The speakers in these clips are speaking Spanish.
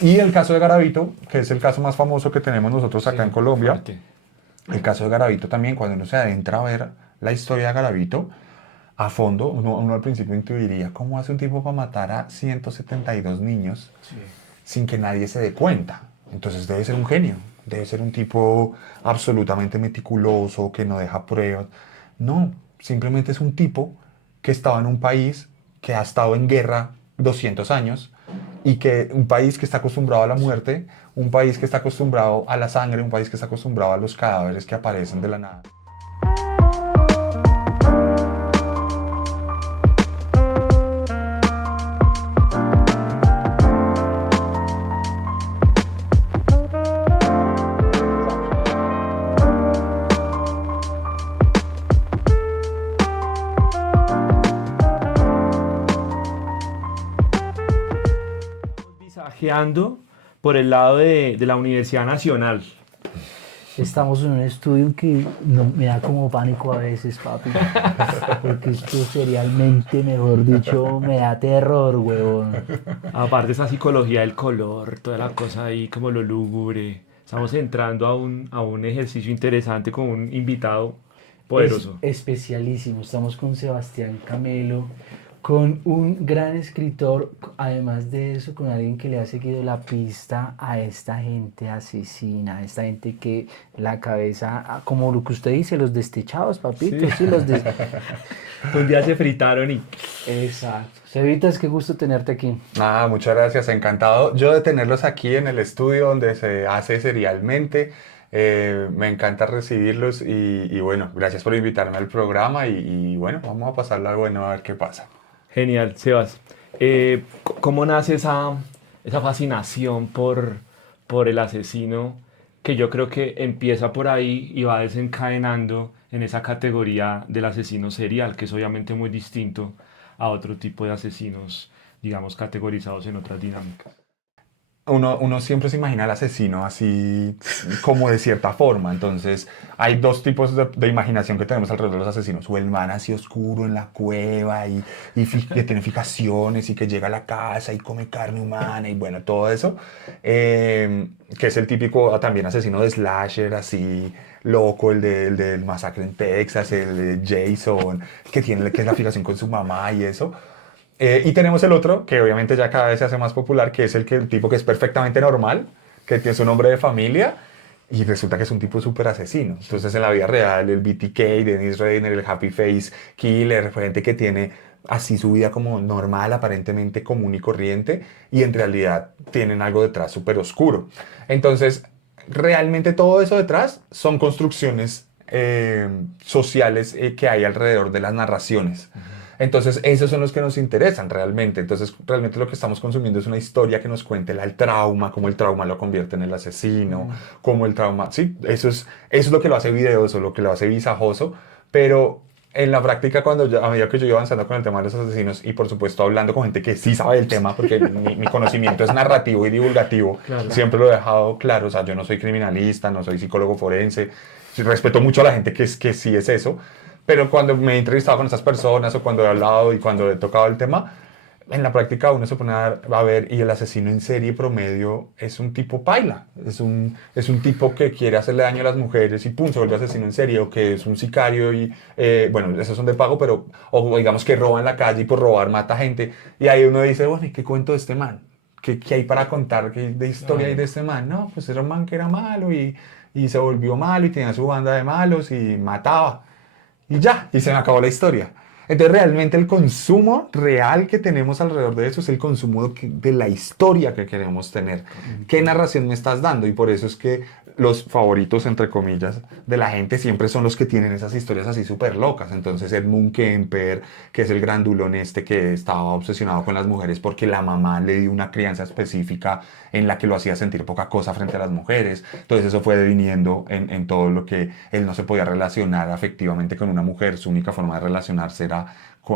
Y el caso de Garavito, que es el caso más famoso que tenemos nosotros acá Sí, en Colombia, fuerte. el caso de Garavito también, cuando uno se adentra a ver la historia de Garavito a fondo, uno al principio intuiría cómo hace un tipo para matar a 172 niños Sí. sin que nadie se dé cuenta. Entonces debe ser un genio, debe ser un tipo absolutamente meticuloso, que no deja pruebas. No, simplemente es un tipo que estaba en un país que ha estado en guerra 200 años y que un país que está acostumbrado a la muerte, un país que está acostumbrado a la sangre, un país que está acostumbrado a los cadáveres que aparecen de la nada. Visajeando por el lado de la Universidad Nacional. Estamos en un estudio que no, me da como pánico a veces, papi. Porque esto serialmente, mejor dicho, me da terror, huevón. Aparte esa psicología del color, toda la cosa ahí como lo lúgubre. Estamos entrando a un ejercicio interesante con un invitado Es poderoso. especialísimo. Estamos con Sebastián Camelo, con un gran escritor, además de eso, con alguien que le ha seguido la pista a esta gente asesina, a esta gente que la cabeza, como lo que usted dice, los destechados, papito, Sí. sí, los des... Un día se fritaron y Exacto. Cevitas, qué gusto tenerte aquí. Ah, muchas gracias, encantado yo de tenerlos aquí en el estudio donde se hace serialmente. Me encanta recibirlos y bueno, gracias por invitarme al programa y bueno, vamos a pasarla bueno a ver qué pasa. genial, Sebas. ¿Cómo nace esa fascinación por el asesino que yo creo que empieza por ahí y va desencadenando en esa categoría del asesino serial, que es obviamente muy distinto a otro tipo de asesinos, digamos, categorizados en otras dinámicas? Uno siempre se imagina al asesino así como de cierta forma, entonces hay dos tipos de imaginación que tenemos alrededor de los asesinos, o el man así oscuro en la cueva que tiene fijaciones y que llega a la casa y come carne humana y bueno, todo eso, que es el típico también asesino de slasher así loco, el del masacre en Texas, el de Jason, que es la fijación con su mamá y eso. Y tenemos el otro, que obviamente ya cada vez se hace más popular, que es el tipo que es perfectamente normal, que tiene su nombre de familia, y resulta que es un tipo súper asesino. Entonces en la vida real, el BTK, Dennis Rainer, el Happy Face Killer, fue gente que tiene así su vida como normal, aparentemente común y corriente, y en realidad tienen algo detrás súper oscuro. Entonces, realmente todo eso detrás son construcciones sociales que hay alrededor de las narraciones. Entonces, esos son los que nos interesan realmente. Entonces, realmente lo que estamos consumiendo es una historia que nos cuente el trauma, cómo el trauma lo convierte en el asesino, cómo el trauma... Sí, eso es lo que lo hace videoso, lo que lo hace visajoso, pero en la práctica, a medida que yo iba avanzando con el tema de los asesinos y por supuesto hablando con gente que sí sabe del tema, porque mi conocimiento es narrativo y divulgativo, Claro. siempre lo he dejado claro, o sea, yo no soy criminalista, no soy psicólogo forense, sí, respeto mucho a la gente que sí es eso, pero cuando me he entrevistado con estas personas o cuando he hablado y cuando he tocado el tema, en la práctica uno se pone a ver y el asesino en serie promedio es un tipo paila, es un tipo que quiere hacerle daño a las mujeres y pum, se vuelve asesino en serie, o que es un sicario y, bueno, esos son de pago, pero, o digamos que roba en la calle y por robar mata gente. Y ahí uno dice, bueno, ¿y qué cuento de este man? ¿Qué hay para contar? ¿Qué de historia hay Claro. de este man? No, pues era un man que era malo y se volvió malo y tenía su banda de malos y mataba. Y ya, y se me acabó la historia. Entonces realmente el consumo real que tenemos alrededor de eso es el consumo de la historia que queremos tener. ¿Qué narración me estás dando? Y por eso es que los favoritos, entre comillas, de la gente siempre son los que tienen esas historias así súper locas. Entonces Edmund Kemper, que es el grandulón este que estaba obsesionado con las mujeres porque la mamá le dio una crianza específica en la que lo hacía sentir poca cosa frente a las mujeres. Entonces eso fue deviniendo en todo lo que él no se podía relacionar afectivamente con una mujer. Su única forma de relacionarse era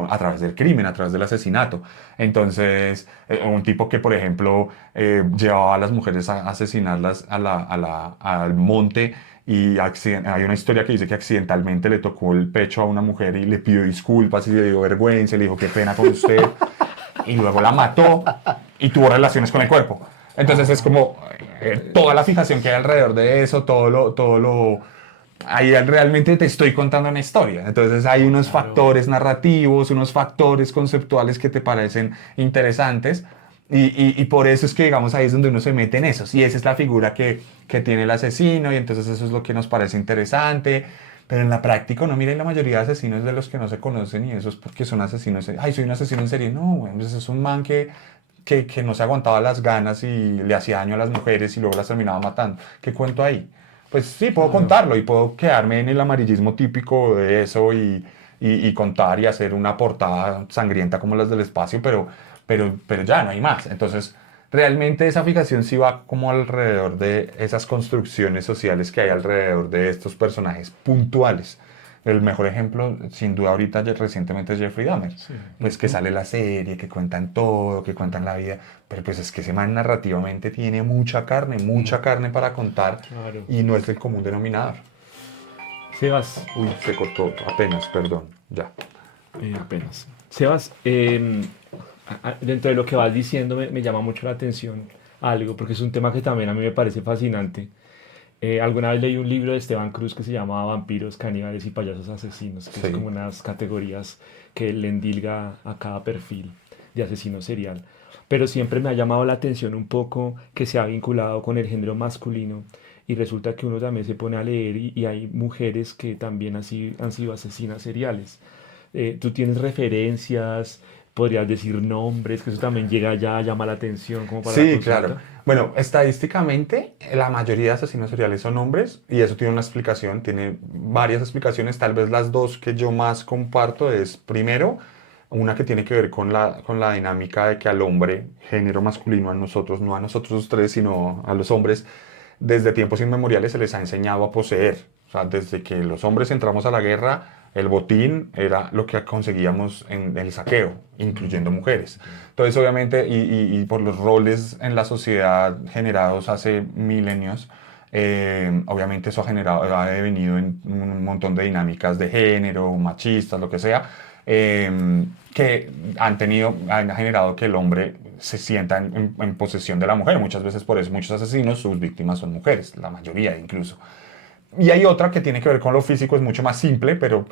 a través del crimen, a través del asesinato. Entonces, un tipo que, por ejemplo, llevaba a las mujeres a asesinarlas al monte y hay una historia que dice que accidentalmente le tocó el pecho a una mujer y le pidió disculpas y le dio vergüenza, le dijo qué pena con usted y luego la mató y tuvo relaciones con el cuerpo. Entonces es como toda la fijación que hay alrededor de eso, ahí realmente te estoy contando una historia. Entonces hay unos factores narrativos, unos factores conceptuales que te parecen interesantes. Y por eso es que, digamos, ahí es donde uno se mete en esos. Y esa es la figura que tiene el asesino, y entonces eso es lo que nos parece interesante. Pero en la práctica, no, miren, la mayoría de asesinos de los que no se conocen, y eso es porque son asesinos. Ay, soy un asesino en serie. No, bueno, pues es un man que no se aguantaba las ganas y le hacía daño a las mujeres y luego las terminaba matando. ¿Qué cuento ahí? Pues sí, puedo contarlo y puedo quedarme en el amarillismo típico de eso y contar y hacer una portada sangrienta como las del espacio, pero ya no hay más. Entonces, realmente esa fijación sí va como alrededor de esas construcciones sociales que hay alrededor de estos personajes puntuales. El mejor ejemplo, sin duda, ahorita recientemente es Jeffrey Dahmer. Pues que sale la serie, que cuentan todo, que cuentan la vida, pero pues es que ese man narrativamente tiene mucha carne para contar, Claro. y no es el común denominador. Sebas, Uy, se cortó apenas, perdón, ya. apenas. Sebas, dentro de lo que vas diciendo me llama mucho la atención algo, porque es un tema que también a mí me parece fascinante. Alguna vez leí un libro de Esteban Cruz que se llamaba Vampiros, Caníbales y Payasos Asesinos, que Sí. es como unas categorías que le endilga a cada perfil de asesino serial. Pero siempre me ha llamado la atención un poco que se ha vinculado con el género masculino, y resulta que uno también se pone a leer y hay mujeres que también han sido asesinas seriales. ¿Tú tienes referencias? ¿Podrías decir nombres? Que eso también llega ya, llama la atención como para la Sí, consulta. claro. Bueno, estadísticamente la mayoría de asesinos seriales son hombres, y eso tiene una explicación, tiene varias explicaciones. Tal vez las dos que yo más comparto es, primero, una que tiene que ver con la dinámica de que al hombre, género masculino, a nosotros, no a nosotros los tres, sino a los hombres, desde tiempos inmemoriales se les ha enseñado a poseer. O sea, desde que los hombres entramos a la guerra, el botín era lo que conseguíamos en el saqueo, incluyendo mujeres. Entonces, obviamente, y por los roles en la sociedad generados hace milenios, obviamente eso ha devenido en un montón de dinámicas de género, machistas, lo que sea, que han generado que el hombre se sienta en posesión de la mujer. Muchas veces por eso muchos asesinos, sus víctimas son mujeres, la mayoría incluso. Y hay otra que tiene que ver con lo físico, es mucho más simple, pero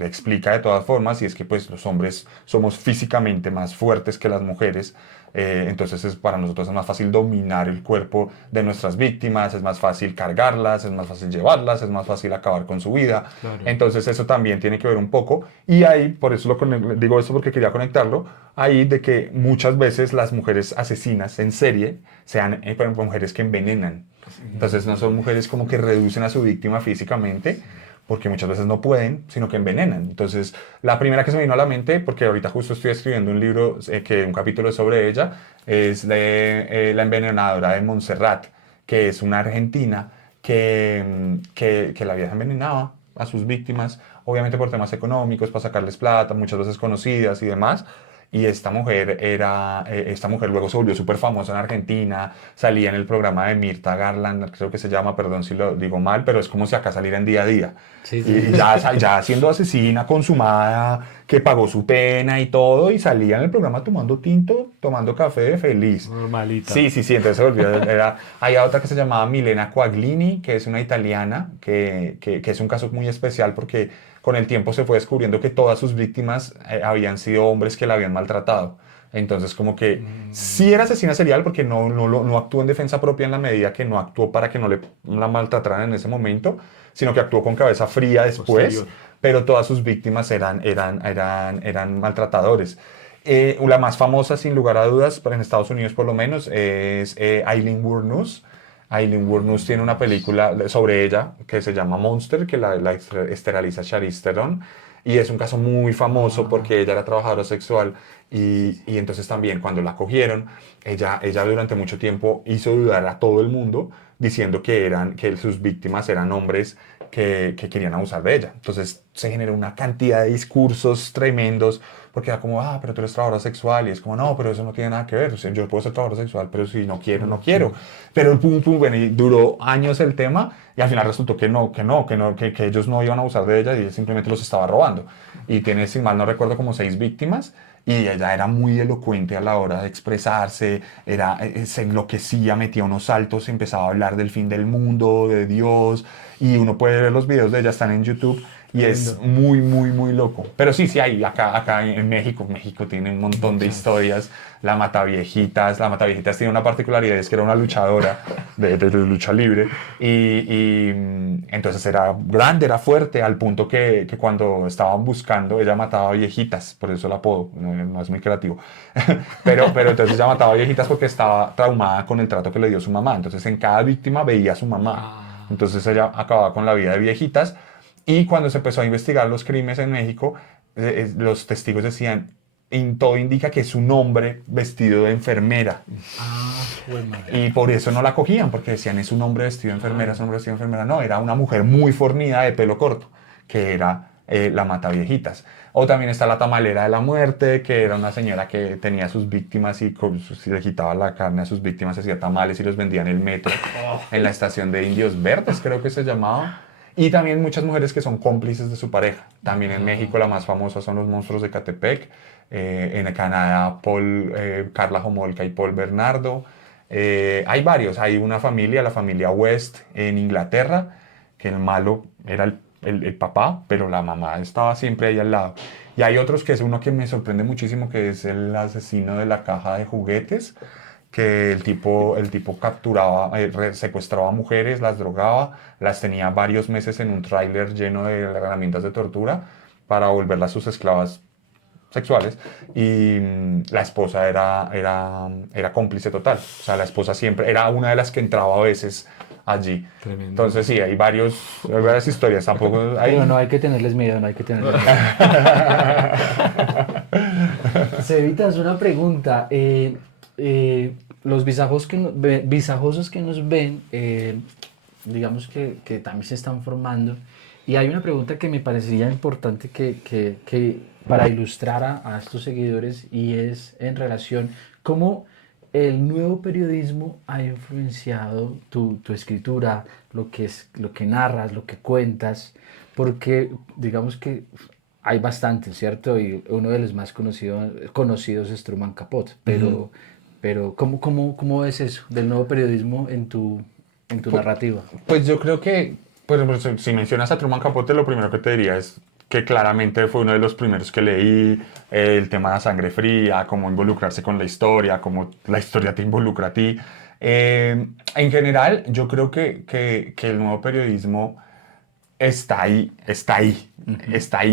explica de todas formas, y es que pues los hombres somos físicamente más fuertes que las mujeres. Entonces para nosotros es más fácil dominar el cuerpo de nuestras víctimas, es más fácil cargarlas, es más fácil llevarlas, es más fácil acabar con su vida. Claro. Entonces eso también tiene que ver un poco, y ahí, por eso digo esto porque quería conectarlo, ahí de que muchas veces las mujeres asesinas en serie sean por ejemplo, mujeres que envenenan. Entonces no son mujeres como que reducen a su víctima físicamente, porque muchas veces no pueden, sino que envenenan. Entonces, la primera que se me vino a la mente, porque ahorita justo estoy escribiendo un libro, un capítulo sobre ella, es de La envenenadora de Montserrat, que es una argentina que la vieja envenenaba a sus víctimas, obviamente por temas económicos, para sacarles plata, muchas veces conocidas y demás. Y esta mujer luego se volvió súper famosa en Argentina, salía en el programa de Mirta Garland, creo que se llama, perdón si lo digo mal, pero es como si acá saliera en Día a Día. Sí, Y sí. ya siendo asesina consumada, que pagó su pena y todo, y salía en el programa tomando tinto, tomando café, feliz. Normalita. Sí, entonces se volvió, hay otra que se llamaba Milena Coaglini, que es una italiana, que es un caso muy especial porque con el tiempo se fue descubriendo que todas sus víctimas habían sido hombres que la habían maltratado. Entonces, como que sí era asesina serial porque no actuó en defensa propia en la medida que no actuó para que no la maltrataran en ese momento, sino que actuó con cabeza fría después, Posterior. pero todas sus víctimas eran maltratadores. La más famosa, sin lugar a dudas, en Estados Unidos por lo menos, es Aileen Wuornos. Aileen Wuornos tiene una película sobre ella que se llama Monster, que la esteriliza Charlize Theron, y es un caso muy famoso porque ella era trabajadora sexual, y entonces también cuando la cogieron, ella durante mucho tiempo hizo dudar a todo el mundo diciendo que sus víctimas eran hombres que querían abusar de ella. Entonces se generó una cantidad de discursos tremendos, porque era como, pero tú eres trabajadora sexual, y es como, no, pero eso no tiene nada que ver, o sea, yo puedo ser trabajadora sexual, pero si no quiero, no quiero. Pero bueno, y duró años el tema, y al final resultó que ellos no iban a abusar de ella, y ella simplemente los estaba robando. Y tiene, si mal no recuerdo, como 6 víctimas, y ella era muy elocuente a la hora de expresarse, se enloquecía, metía unos saltos, empezaba a hablar del fin del mundo, de Dios, y uno puede ver los videos de ella, están en YouTube, y es Tremendo. muy, muy, muy loco. Pero sí, sí hay, acá en México, México tiene un montón de Muchas. historias. La Mataviejitas tiene una particularidad, es que era una luchadora de lucha libre, entonces era grande, era fuerte, al punto que cuando estaban buscando, ella mataba viejitas, por eso el apodo, no es muy creativo. Pero entonces ella mataba viejitas porque estaba traumada con el trato que le dio su mamá, entonces en cada víctima veía a su mamá. Ah, Entonces ella acababa con la vida de viejitas, y cuando se empezó a investigar los crímenes en México, los testigos decían, todo indica que es un hombre vestido de enfermera. Jue madre. Y por eso no la cogían, porque decían, es un hombre vestido de enfermera, es un hombre vestido de enfermera. No, era una mujer muy fornida de pelo corto, que era la Mataviejitas. O también está la tamalera de la muerte, que era una señora que tenía sus víctimas y si le quitaba la carne a sus víctimas, hacía tamales y los vendía en el metro, en la estación de Indios Verdes, creo que se llamaba. Y también muchas mujeres que son cómplices de su pareja. También en México la más famosa son los monstruos de Catepec. En Canadá, Carla Homolka y Paul Bernardo. Hay varios. Hay una familia, la familia West en Inglaterra, que el malo era el papá, pero la mamá estaba siempre ahí al lado. Y hay otros que es uno que me sorprende muchísimo, que es el asesino de la caja de juguetes, que el tipo capturaba, secuestraba mujeres, las drogaba, las tenía varios meses en un tráiler lleno de herramientas de tortura para volverlas sus esclavas sexuales, y la esposa era cómplice total. O sea, la esposa siempre era una de las que entraba a veces allí. tremendo. Entonces sí, hay varias historias. Tampoco hay... Pero no hay que tenerles miedo, no hay que tenerles miedo. Cevitas, una pregunta. Los visajosos que nos ven, digamos que también se están formando. Y hay una pregunta que me parecería importante que para ilustrar a estos seguidores, y es en relación cómo el nuevo periodismo ha influenciado tu escritura, lo que narras, lo que cuentas, porque digamos que hay bastantes, ¿cierto? Y uno de los más conocidos es Truman Capote, pero ¿cómo ves eso del nuevo periodismo en tu narrativa? Pues yo creo que, por ejemplo, si mencionas a Truman Capote, lo primero que te diría es que claramente fue uno de los primeros que leí, el tema de la sangre fría, cómo involucrarse con la historia, cómo la historia te involucra a ti. En general, yo creo que el nuevo periodismo está ahí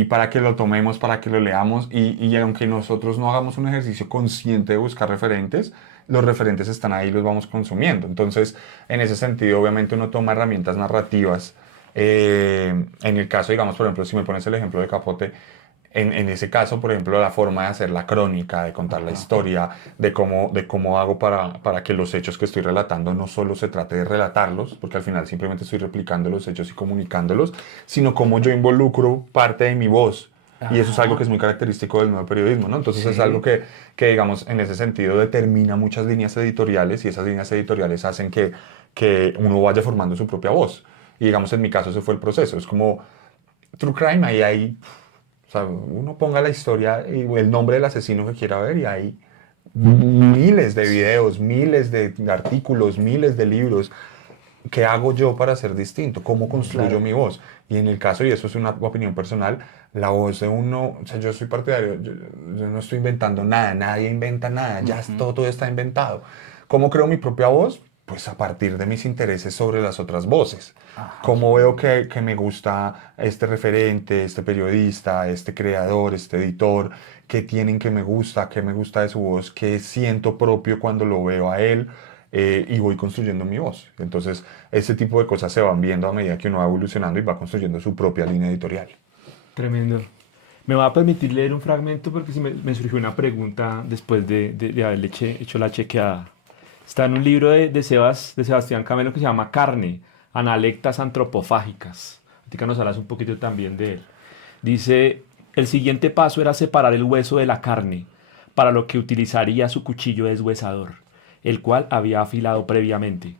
para que lo tomemos, para que lo leamos, y aunque nosotros no hagamos un ejercicio consciente de buscar referentes, los referentes están ahí y los vamos consumiendo. Entonces, en ese sentido, obviamente uno toma herramientas narrativas. En el caso, digamos, por ejemplo, si me pones el ejemplo de Capote, en ese caso, por ejemplo, la forma de hacer la crónica, de contar la historia, de cómo hago para que los hechos que estoy relatando no solo se trate de relatarlos, porque al final simplemente estoy replicando los hechos y comunicándolos, sino cómo yo involucro parte de mi voz. Y eso es algo que es muy característico del nuevo periodismo, ¿no? Entonces es algo que, digamos, en ese sentido determina muchas líneas editoriales, y esas líneas editoriales hacen que uno vaya formando su propia voz. Y digamos, en mi caso ese fue el proceso. Es como True Crime, ahí hay, o sea, uno ponga la historia y el nombre del asesino que quiera ver, y hay miles de videos, miles de artículos, miles de libros. ¿Qué hago yo para ser distinto? ¿Cómo construyo Claro. mi voz? Y en el caso, y eso es una opinión personal, la voz de uno, o sea, yo soy partidario, yo no estoy inventando nada, nadie inventa nada, ya todo está inventado. ¿Cómo creo mi propia voz? Pues a partir de mis intereses sobre las otras voces. ¿Cómo veo que me gusta este referente, este periodista, este creador, este editor? ¿Qué tienen que me gusta? ¿Qué me gusta de su voz? ¿Qué siento propio cuando lo veo a él? Y voy construyendo mi voz. Entonces, ese tipo de cosas se van viendo a medida que uno va evolucionando y va construyendo su propia línea editorial. Tremendo. Me va a permitir leer un fragmento porque sí me surgió una pregunta después de haberle hecho la chequeada. Está en un libro de Sebastián Camelo que se llama Carne, Analectas Antropofágicas. Ahorita nos hablas un poquito también de él. Dice, el siguiente paso era separar el hueso de la carne, para lo que utilizaría su cuchillo deshuesador, el cual había afilado previamente.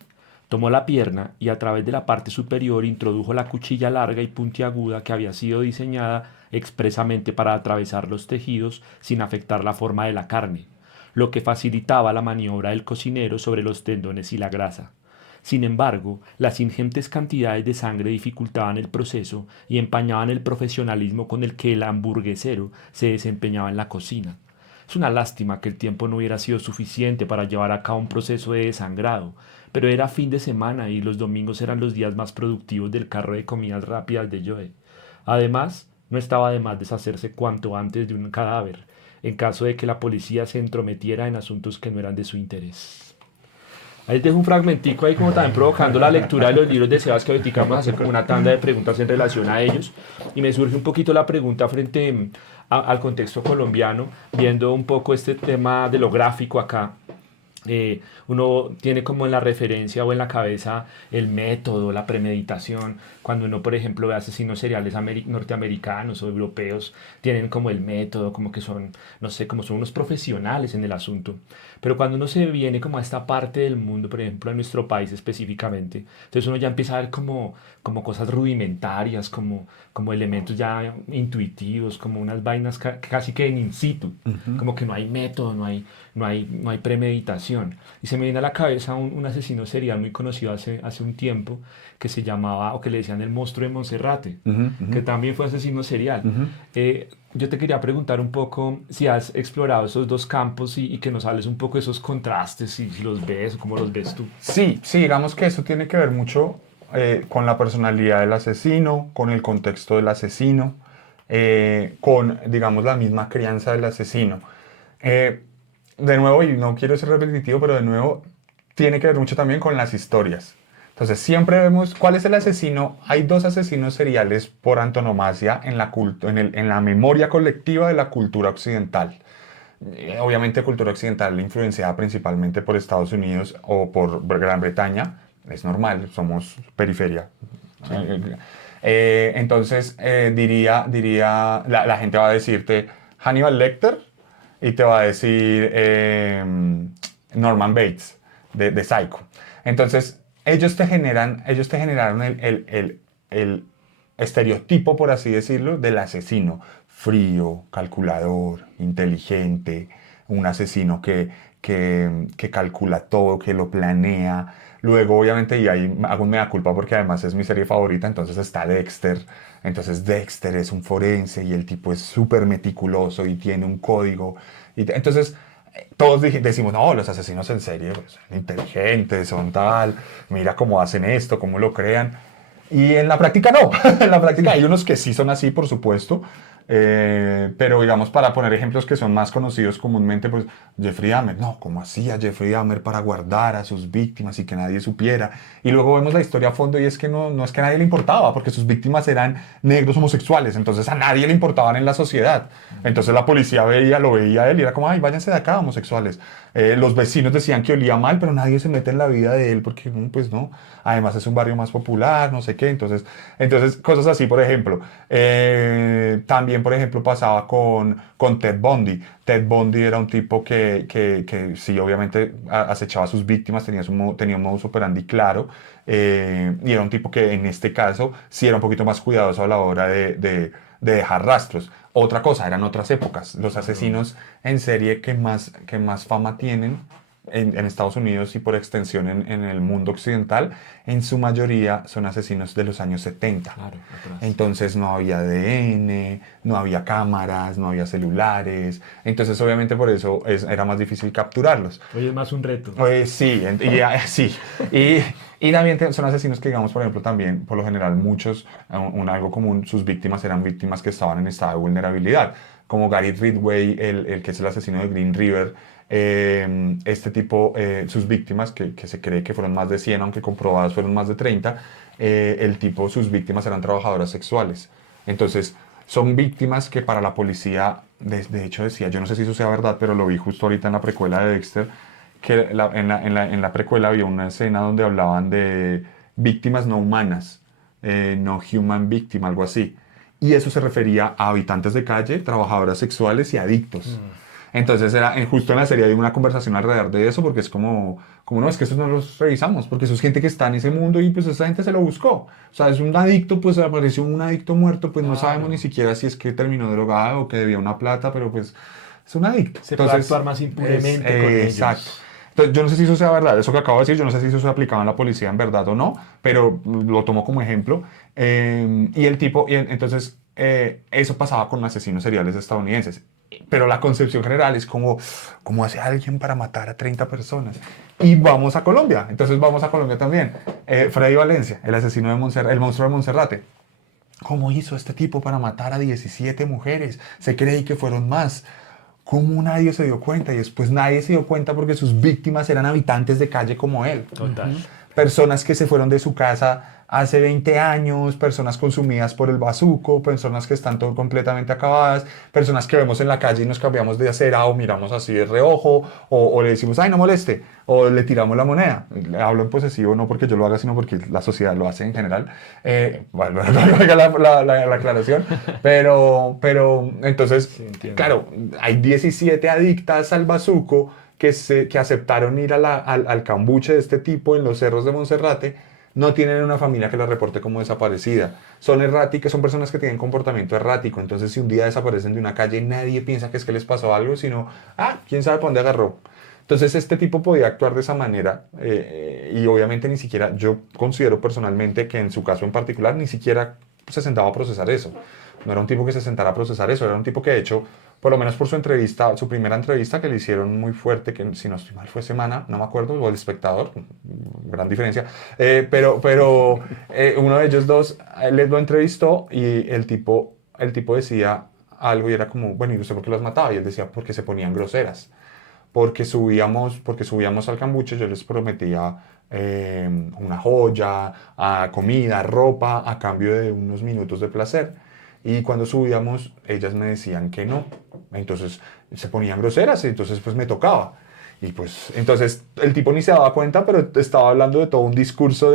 Tomó la pierna y a través de la parte superior introdujo la cuchilla larga y puntiaguda que había sido diseñada expresamente para atravesar los tejidos sin afectar la forma de la carne, lo que facilitaba la maniobra del cocinero sobre los tendones y la grasa. Sin embargo, las ingentes cantidades de sangre dificultaban el proceso y empañaban el profesionalismo con el que el hamburguesero se desempeñaba en la cocina. Es una lástima que el tiempo no hubiera sido suficiente para llevar a cabo un proceso de desangrado, pero era fin de semana y los domingos eran los días más productivos del carro de comidas rápidas de Joe. Además, no estaba de más deshacerse cuanto antes de un cadáver, en caso de que la policía se entrometiera en asuntos que no eran de su interés. Ahí dejo un fragmentico ahí como también provocando la lectura de los libros de Sebas, que ahorita vamos a hacer como una tanda de preguntas en relación a ellos. Y me surge un poquito la pregunta frente al contexto colombiano, viendo un poco este tema de lo gráfico acá. Uno tiene como en la referencia o en la cabeza el método, la premeditación. Cuando uno, por ejemplo, ve asesinos seriales norteamericanos o europeos, tienen como el método, como que son, no sé, como son unos profesionales en el asunto. Pero cuando uno se viene como a esta parte del mundo, por ejemplo, a nuestro país específicamente, entonces uno ya empieza a ver como cosas rudimentarias, como elementos ya intuitivos, como unas vainas casi que in situ, como que no hay método, no hay premeditación. Y se me viene a la cabeza un asesino serial muy conocido hace un tiempo que se llamaba, o que le decían el monstruo de Monserrate, que también fue asesino serial. Yo te quería preguntar un poco si has explorado esos dos campos y que nos hables un poco de esos contrastes, si los ves o cómo los ves tú. Sí, digamos que eso tiene que ver mucho con la personalidad del asesino, con el contexto del asesino, con, digamos, la misma crianza del asesino. De nuevo, y no quiero ser repetitivo, pero de nuevo, tiene que ver mucho también con las historias. Entonces, siempre vemos cuál es el asesino. Hay dos asesinos seriales por antonomasia en la memoria colectiva de la cultura occidental. Obviamente, cultura occidental influenciada principalmente por Estados Unidos o por Gran Bretaña. Es normal, somos periferia. Entonces, la gente va a decirte Hannibal Lecter y te va a decir Norman Bates de Psycho. Entonces, ellos te generaron el estereotipo, por así decirlo, del asesino. Frío, calculador, inteligente, un asesino que calcula todo, que lo planea. Luego, obviamente, y ahí hago un mea culpa porque además es mi serie favorita, entonces está Dexter. Entonces Dexter es un forense y el tipo es súper meticuloso y tiene un código. Entonces, todos decimos, no, los asesinos en serie pues, son inteligentes, son tal, mira cómo hacen esto, cómo lo crean. Y en la práctica no, en la práctica hay unos que sí son así, por supuesto, pero digamos para poner ejemplos que son más conocidos comúnmente, pues Jeffrey Dahmer, no, ¿cómo hacía Jeffrey Dahmer para guardar a sus víctimas y que nadie supiera? Y luego vemos la historia a fondo y es que no es que a nadie le importaba, porque sus víctimas eran negros homosexuales, entonces a nadie le importaban en la sociedad. Entonces la policía lo veía a él y era como, ay, váyanse de acá, homosexuales. Los vecinos decían que olía mal, pero nadie se mete en la vida de él porque, pues no, además es un barrio más popular, no sé qué, entonces cosas así, por ejemplo. También, por ejemplo, pasaba con Ted Bundy. Ted Bundy era un tipo que sí, obviamente acechaba a sus víctimas, tenía un modus operandi claro, y era un tipo que en este caso sí era un poquito más cuidadoso a la hora de dejar rastros. Otra cosa, eran otras épocas. Los asesinos en serie que más fama tienen en Estados Unidos y por extensión en el mundo occidental, en su mayoría son asesinos de los años 70. Claro, entonces no había ADN, no había cámaras, no había celulares. Entonces obviamente por eso era más difícil capturarlos. Oye, es más un reto. Sí, sí. Y también son asesinos que, digamos, por ejemplo, también, por lo general, muchos, algo común, sus víctimas eran víctimas que estaban en estado de vulnerabilidad, como Gary Ridgway, el que es el asesino de Green River. Este tipo, sus víctimas, que se cree que fueron más de 100, aunque comprobadas fueron más de 30, sus víctimas eran trabajadoras sexuales. Entonces, son víctimas que para la policía, de hecho decía, yo no sé si eso sea verdad, pero lo vi justo ahorita en la precuela de Dexter, que en la precuela había una escena donde hablaban de víctimas no humanas, no human victim, algo así. Y eso se refería a habitantes de calle, trabajadoras sexuales y adictos. Entonces era justo en la serie hay una conversación alrededor de eso porque es como no, es que esos no los revisamos porque eso es gente que está en ese mundo y pues esa gente se lo buscó. O sea, es un adicto, pues apareció un adicto muerto, pues no sabemos ni siquiera si es que terminó drogado o que debía una plata, pero pues es un adicto. Se puede actuar más impunemente con ellos. Exacto. Entonces, yo no sé si eso sea verdad, eso que acabo de decir, yo no sé si eso se aplicaba en la policía en verdad o no, pero lo tomo como ejemplo. Y el tipo, entonces, eso pasaba con asesinos seriales estadounidenses. Pero la concepción general es como hace alguien para matar a 30 personas. Y vamos a Colombia, entonces vamos a Colombia también. Freddy Valencia, el asesino de Montserrat, el monstruo de Monserrate. ¿Cómo hizo este tipo para matar a 17 mujeres? Se cree que fueron más. ¿Cómo nadie se dio cuenta? Y después nadie se dio cuenta porque sus víctimas eran habitantes de calle como él. Total. Personas que se fueron de su casa hace 20 años, personas consumidas por el bazuco, personas que están todo completamente acabadas, personas que vemos en la calle y nos cambiamos de acera o miramos así de reojo, o le decimos, ay, no moleste, o le tiramos la moneda. Le hablo en posesivo no porque yo lo haga, sino porque la sociedad lo hace en general. Bueno, valga la aclaración. Pero entonces, Sí, entiendo. claro, hay 17 adictas al bazuco que aceptaron ir al cambuche de este tipo en los cerros de Monserrate, no tienen una familia que la reporte como desaparecida. Son erráticas, son personas que tienen comportamiento errático. Entonces, si un día desaparecen de una calle, nadie piensa que es que les pasó algo, sino, quién sabe por dónde agarró. Entonces, este tipo podía actuar de esa manera y obviamente ni siquiera, yo considero personalmente que en su caso en particular, ni siquiera se sentaba a procesar eso. No era un tipo que se sentara a procesar eso, era un tipo que de hecho por lo menos por su entrevista, su primera entrevista que le hicieron muy fuerte, que si no estoy mal fue Semana, no me acuerdo, o El Espectador, gran diferencia, pero uno de ellos dos, él lo entrevistó y el tipo decía algo y era como, bueno, ¿y usted por qué las mataba? Y él decía, porque se ponían groseras, porque subíamos al cambuche, yo les prometía una joya, comida, ropa, a cambio de unos minutos de placer. Y cuando subíamos, ellas me decían que no. Entonces se ponían groseras y entonces pues me tocaba. Y pues entonces el tipo ni se daba cuenta, pero estaba hablando de todo un discurso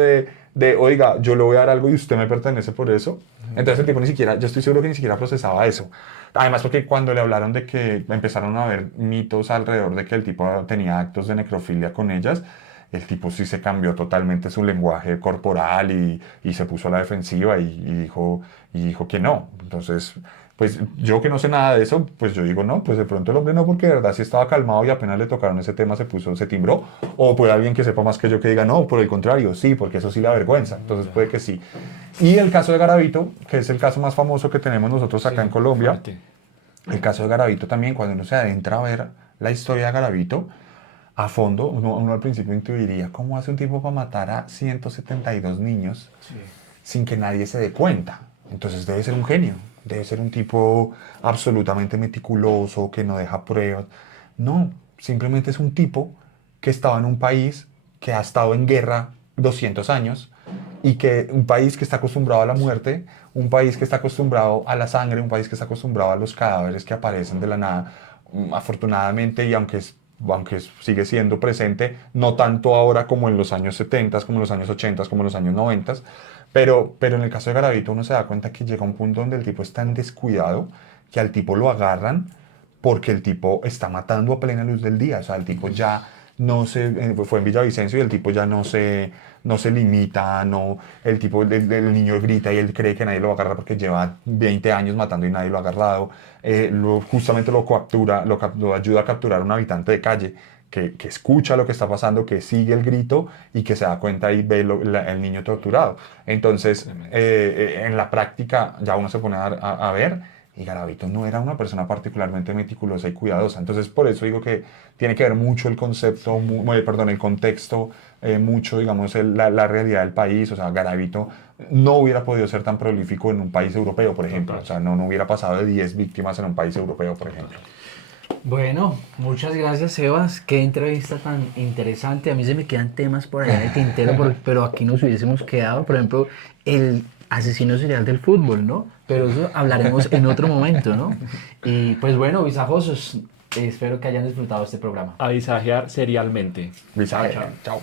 oiga, yo le voy a dar algo y usted me pertenece por eso. Entonces el tipo ni siquiera, yo estoy seguro que ni siquiera procesaba eso. Además porque cuando le hablaron de que empezaron a haber mitos alrededor de que el tipo tenía actos de necrofilia con ellas, el tipo sí se cambió totalmente su lenguaje corporal y se puso a la defensiva y dijo que no. Entonces, pues yo que no sé nada de eso, pues yo digo no, pues de pronto el hombre no, porque de verdad sí estaba calmado y apenas le tocaron ese tema se timbró. O puede alguien que sepa más que yo que diga no, por el contrario, sí, porque eso sí la vergüenza. Entonces puede que sí. Y el caso de Garavito, que es el caso más famoso que tenemos nosotros acá en Colombia, Fuerte. el caso de Garavito también, cuando uno se adentra a ver la historia de Garavito, a fondo, uno al principio intuiría cómo hace un tipo para matar a 172 niños sin que nadie se dé cuenta. Entonces debe ser un genio, debe ser un tipo absolutamente meticuloso, que no deja pruebas. No, simplemente es un tipo que estaba en un país que ha estado en guerra 200 años y que un país que está acostumbrado a la muerte, un país que está acostumbrado a la sangre, un país que está acostumbrado a los cadáveres que aparecen de la nada. Afortunadamente, y aunque sigue siendo presente, no tanto ahora como en los años 70, como en los años 80, como en los años 90, pero en el caso de Garavito uno se da cuenta que llega un punto donde el tipo es tan descuidado que al tipo lo agarran porque el tipo está matando a plena luz del día. O sea, el tipo ya no se... Fue en Villavicencio y el tipo ya no se limita, el niño grita y él cree que nadie lo va a agarrar porque lleva 20 años matando y nadie lo ha agarrado. Justamente lo captura, lo ayuda a capturar un habitante de calle que escucha lo que está pasando, que sigue el grito y que se da cuenta y ve el niño torturado. Entonces, en la práctica ya uno se pone a ver y Garavito no era una persona particularmente meticulosa y cuidadosa. Entonces, por eso digo que tiene que ver mucho el concepto, el contexto, mucho, digamos, la realidad del país. O sea, Garavito no hubiera podido ser tan prolífico en un país europeo, por ejemplo. O sea, no hubiera pasado de 10 víctimas en un país europeo, por ejemplo. Bueno, muchas gracias, Sebas. Qué entrevista tan interesante. A mí se me quedan temas por allá en el tintero, pero aquí nos hubiésemos quedado, por ejemplo, el asesino serial del fútbol, ¿no? Pero eso hablaremos en otro momento, ¿no? Y pues bueno, visajosos, espero que hayan disfrutado este programa. A visajear serialmente. Chao.